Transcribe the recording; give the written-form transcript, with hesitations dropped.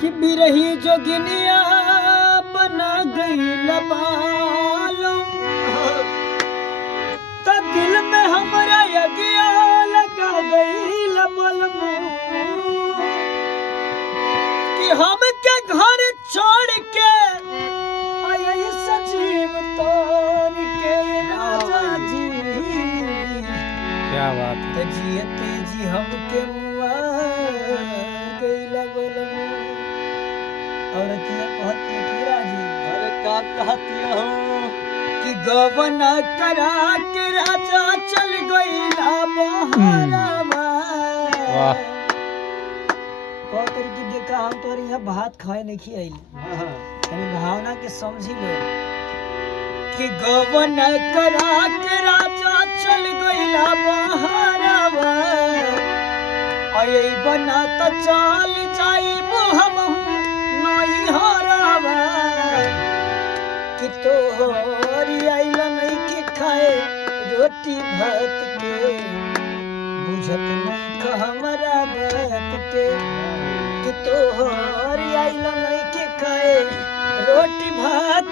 कि बिरही जोगिनिया बना गई लबालम तो दिल में हमरा यगिया लगा गई लबलम कि हमके घर छोड़ के आई सजीव तोड़ के राजा जी क्या बात है। जियते जी हमके मुआ गई लबलम औरतिया कहती है कि राजी अरे का कहती हो कि गवन करा के राजा चल गईला बहरावा वाह। कहते कि देखा हम तोर यहाँ भात खाए नहीं खियाइल तनी भावना के समझी लो कि गवन करा के राजा चल गईला बहरावा अये बना त चल जाइबो हम नई हरावा कि तोहरी आइल नहीं के खाए रोटी भात के बुझत नहीं ख हमारा बात के कि तोहरी आइल नहीं के खाए रोटी भात